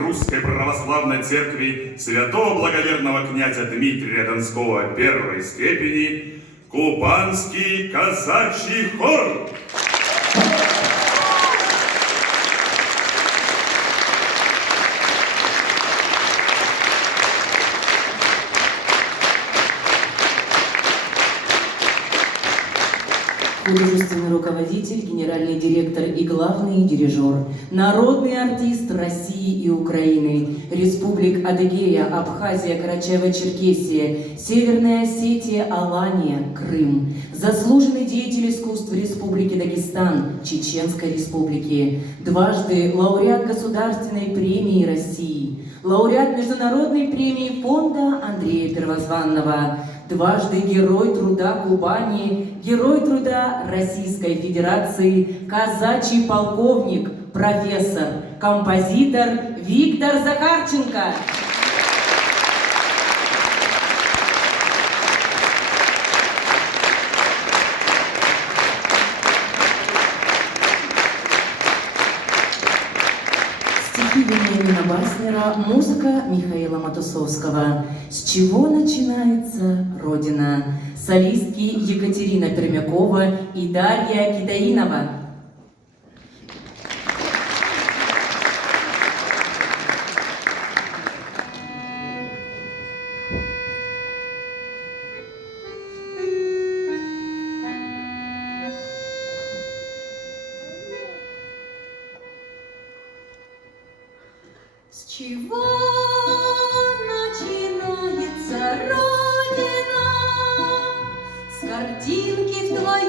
Русской Православной Церкви святого благоверного князя Дмитрия Донского первой степени Кубанский казачий хор. Художественный руководитель, генеральный директор и главный дирижер, народный артист России и Украины, республик Адыгея, Абхазия, Карачаево-Черкесия, Северная Осетия, Алания, Крым, заслуженный деятель искусств Республики Дагестан, Чеченской Республики, дважды лауреат Государственной премии России, лауреат Международной премии фонда Андрея Первозванного, дважды Герой труда Кубани, Герой труда Российской Федерации, казачий полковник, профессор, композитор Виктор Захарченко. Стихи Вениамина Баснера, музыка Михаила Матусовского. С чего начинается Родина? Солистки Екатерина Пермякова и Дарья Китаинова. С чего начинается Родина? С картинки в твоей